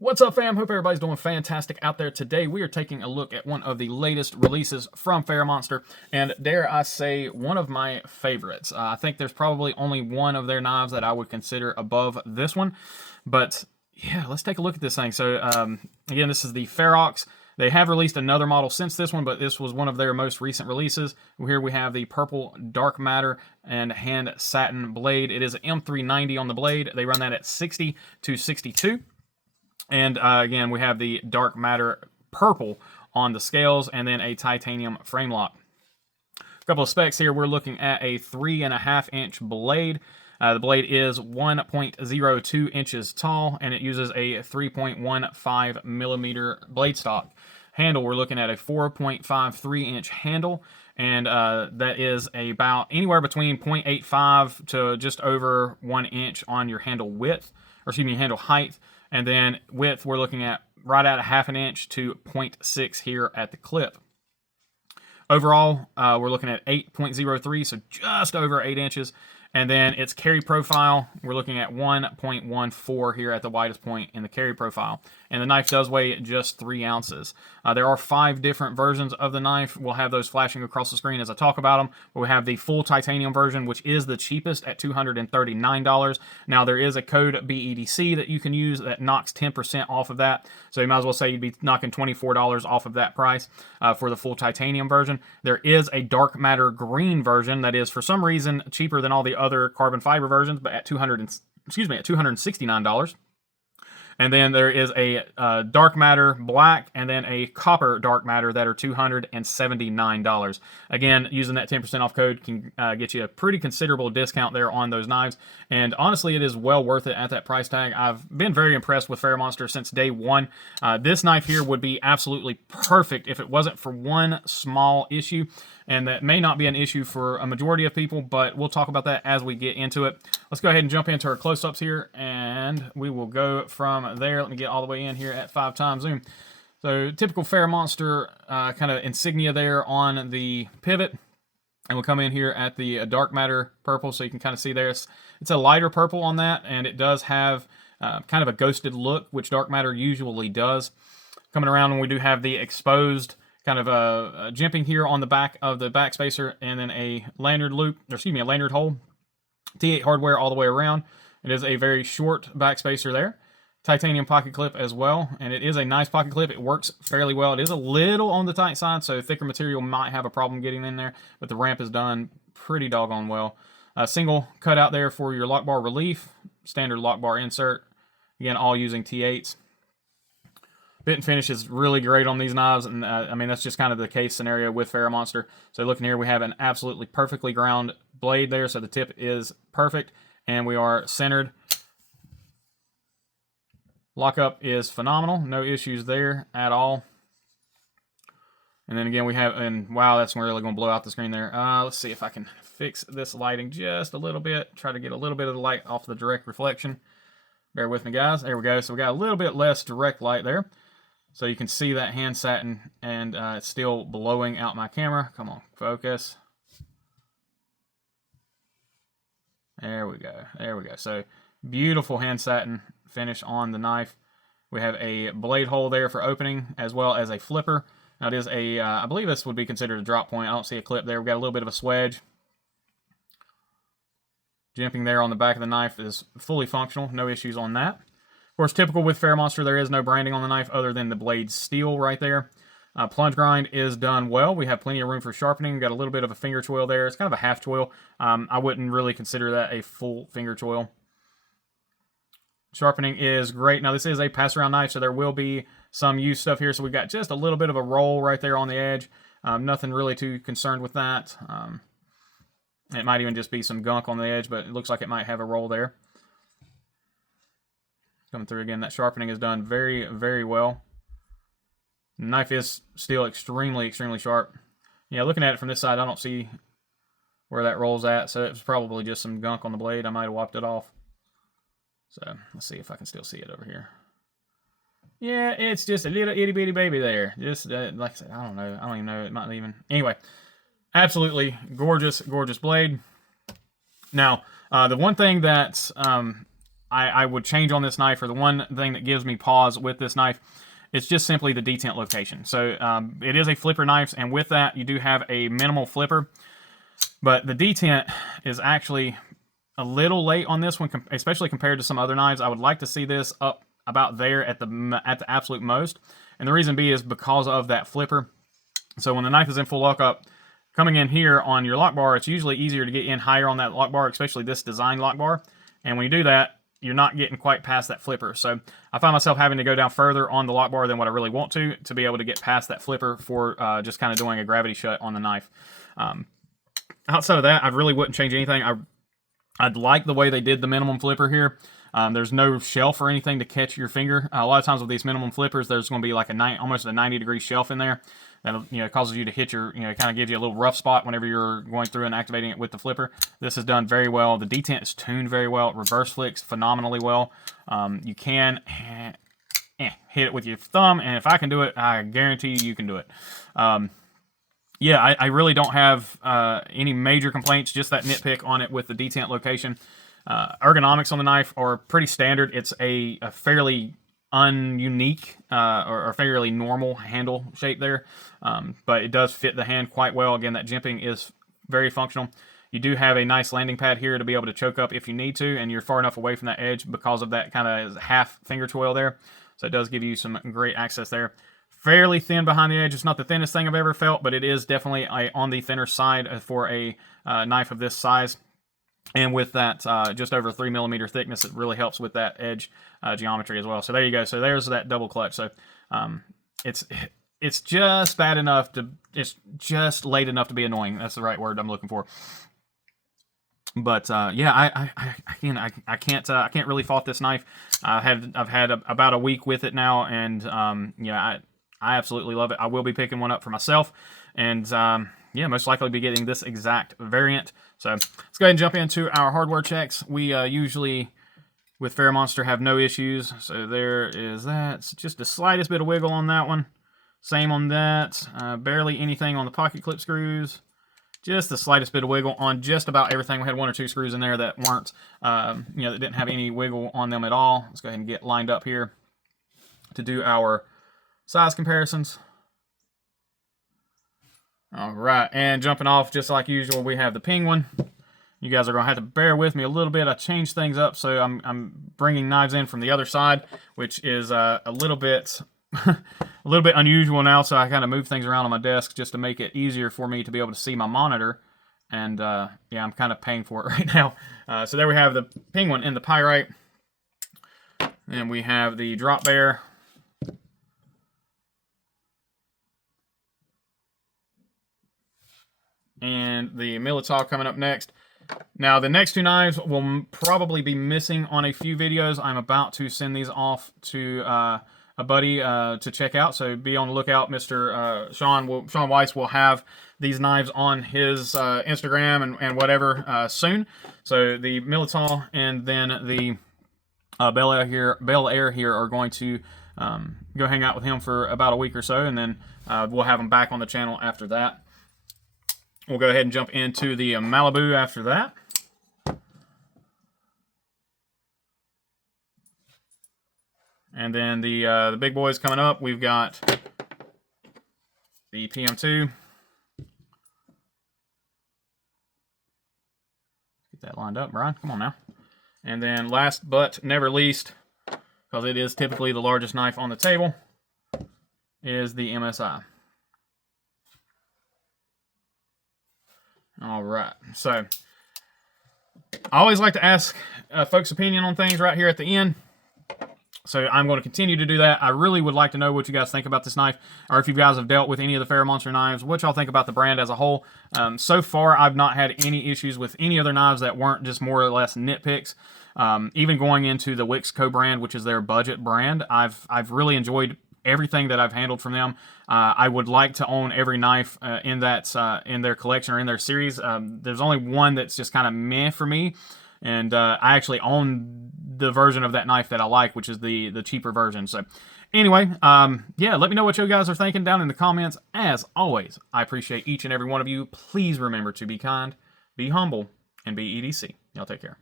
What's up, fam? Hope everybody's doing fantastic out there. Today we are taking a look at one of the latest releases from Ferramonster, and dare I say, one of my favorites. I think there's probably only one of their knives that I would consider above this one, but yeah, let's take a look at this thing. So again, this is the Ferrox. They have released another model since this one, but this was one of their most recent releases. Here we have the purple dark matter and hand satin blade. It is M390 on the blade. They run that at 60 to 62. And again, we have the dark matter purple on the scales, and then a titanium frame lock. A couple of specs here. We're looking at a 3.5 inch blade. The blade is 1.02 inches tall, and it uses a 3.15 millimeter blade stock. Handle, we're looking at a 4.53 inch handle, and that is about anywhere between 0.85 to just over 1 inch on your handle width, or excuse me, handle height. And then width, we're looking at right at a 1/2 inch to 0.6 here at the clip. Overall, we're looking at 8.03, so just over 8 inches. And then its carry profile, we're looking at 1.14 here at the widest point in the carry profile. And the knife does weigh just 3 ounces. There are 5 different versions of the knife. We'll have those flashing across the screen as I talk about them. But we have the full titanium version, which is the cheapest at $239. Now, there is a code BEDC that you can use that knocks 10% off of that. So you might as well say you'd be knocking $24 off of that price for the full titanium version. There is a dark matter green version that is, for some reason, cheaper than all the other carbon fiber versions, but at $269. And then there is a dark matter black and then a copper dark matter that are $279. Again, using that 10% off code can get you a pretty considerable discount there on those knives. And honestly, it is well worth it at that price tag. I've been very impressed with Ferramonster since day one. This knife here would be absolutely perfect if it wasn't for one small issue. And that may not be an issue for a majority of people, but we'll talk about that as we get into it. Let's go ahead and jump into our close-ups here, and we will go from there. Let me get all the way in here at 5x zoom. So typical Ferramonster kind of insignia there on the pivot. And we'll come in here at the dark matter purple, so you can kind of see there. It's a lighter purple on that, and it does have kind of a ghosted look, which dark matter usually does. Coming around, when we do have the exposed kind of a jimping here on the back of the back spacer, and then a lanyard loop, or excuse me, a lanyard hole. T8 hardware all the way around. It is a very short back spacer there. Titanium pocket clip as well, and it is a nice pocket clip. It works fairly well. It is a little on the tight side, so thicker material might have a problem getting in there, but the ramp is done pretty doggone well. A single cutout there for your lock bar relief, standard lock bar insert. Again, all using T8s. Bit and finish is really great on these knives, and I mean, that's just kind of the case scenario with Ferramonster. So looking here, we have an absolutely perfectly ground blade there, so the tip is perfect, and we are centered. Lockup is phenomenal, no issues there at all. And then again, we have, and wow, that's really going to blow out the screen there. Let's see if I can fix this lighting just a little bit, try to get a little bit of the light off the direct reflection. Bear with me, guys. There we go. So we got a little bit less direct light there. So you can see that hand satin, and it's still blowing out my camera. Come on, focus. There we go. There we go. So beautiful hand satin finish on the knife. We have a blade hole there for opening, as well as a flipper. Now it is a, I believe this would be considered a drop point. I don't see a clip there. We've got a little bit of a swedge. Jimping there on the back of the knife is fully functional. No issues on that. Of course, typical with Ferramonster, there is no branding on the knife other than the blade steel right there. Plunge grind is done well. We have plenty of room for sharpening. We've got a little bit of a finger choil there. It's kind of a half choil. I wouldn't really consider that a full finger choil. Sharpening is great. Now, this is a pass-around knife, so there will be some used stuff here. So we've got just a little bit of a roll right there on the edge. Nothing really too concerned with that. It might even just be some gunk on the edge, but it looks like it might have a roll there. Coming through again, that sharpening is done very, very well. The knife is still extremely, extremely sharp. Yeah, looking at it from this side, I don't see where that rolls at, so it was probably just some gunk on the blade. I might have wiped it off. So let's see if I can still see it over here. Yeah, it's just a little itty bitty baby there. Just like I said, I don't know. I don't even know. It might even. Anyway, absolutely gorgeous, gorgeous blade. Now, the one thing that's I would change on this knife, or the one thing that gives me pause with this knife, it's just simply the detent location. So it is a flipper knife, and with that you do have a minimal flipper, but the detent is actually a little late on this one, especially compared to some other knives. I would like to see this up about there at the absolute most, and the reason being is because of that flipper. So when the knife is in full lockup, coming in here on your lock bar, it's usually easier to get in higher on that lock bar, especially this design lock bar. And when you do that, you're not getting quite past that flipper. So I find myself having to go down further on the lock bar than what I really want to be able to get past that flipper for just kind of doing a gravity shut on the knife. Outside of that, I really wouldn't change anything. I'd like the way they did the minimum flipper here. There's no shelf or anything to catch your finger. A lot of times with these minimum flippers, there's going to be like almost a 90-degree shelf in there that causes you to hit your, kind of gives you a little rough spot whenever you're going through and activating it with the flipper. This is done very well. The detent is tuned very well. It reverse flicks phenomenally well. You can hit it with your thumb, and if I can do it, I guarantee you can do it. Yeah, I really don't have any major complaints, just that nitpick on it with the detent location. Ergonomics on the knife are pretty standard. It's a fairly ununique or fairly normal handle shape there, but it does fit the hand quite well. Again, that jimping is very functional. You do have a nice landing pad here to be able to choke up if you need to, and you're far enough away from that edge because of that kind of half finger twirl there. So it does give you some great access there. Fairly thin behind the edge. It's not the thinnest thing I've ever felt, but it is definitely on the thinner side for a knife of this size. And with that just over 3mm thickness, it really helps with that edge geometry as well. So there you go. So there's that double clutch. So it's just bad enough to, it's just late enough to be annoying. That's the right word I'm looking for. But yeah, I can't really fault this knife. I've had about a week with it now, and yeah, I absolutely love it. I will be picking one up for myself, and yeah, most likely be getting this exact variant. So let's go ahead and jump into our hardware checks. We usually, with Ferramonster, have no issues. So there is that. It's just the slightest bit of wiggle on that one. Same on that. Barely anything on the pocket clip screws. Just the slightest bit of wiggle on just about everything. We had 1 or 2 screws in there that weren't, that didn't have any wiggle on them at all. Let's go ahead and get lined up here to do our size comparisons. All right, and jumping off just like usual, we have the Penguin. You guys are gonna have to bear with me a little bit. I changed things up, so I'm bringing knives in from the other side, which is a little bit a little bit unusual now. So I kind of move things around on my desk just to make it easier for me to be able to see my monitor. And yeah, I'm kind of paying for it right now. So there we have the Penguin in the Pyrite, and we have the Drop Bear. And the Militao coming up next. Now, the next 2 knives will probably be missing on a few videos. I'm about to send these off to a buddy to check out, so be on the lookout. Mr. Sean Weiss will have these knives on his Instagram and whatever soon. So the Militao and then the Bel Air here are going to go hang out with him for about a week or so, and then we'll have them back on the channel after that. We'll go ahead and jump into the Malibu after that. And then the big boys coming up, we've got the PM2. Get that lined up, Brian. Come on now. And then last but never least, because it is typically the largest knife on the table, is the MSI. All right, so I always like to ask folks' opinion on things right here at the end. So I'm going to continue to do that. I really would like to know what you guys think about this knife, or if you guys have dealt with any of the Ferramonster knives, what y'all think about the brand as a whole. So far, I've not had any issues with any other knives that weren't just more or less nitpicks. Even going into the Wixco brand, which is their budget brand, I've really enjoyed everything that I've handled from them. I would like to own every knife in their collection or in their series. There's only one that's just kind of meh for me, and I actually own the version of that knife that I like, which is the cheaper version. So anyway, yeah, let me know what you guys are thinking down in the comments. As always, I appreciate each and every one of you. Please remember to be kind, be humble, and be EDC. Y'all take care.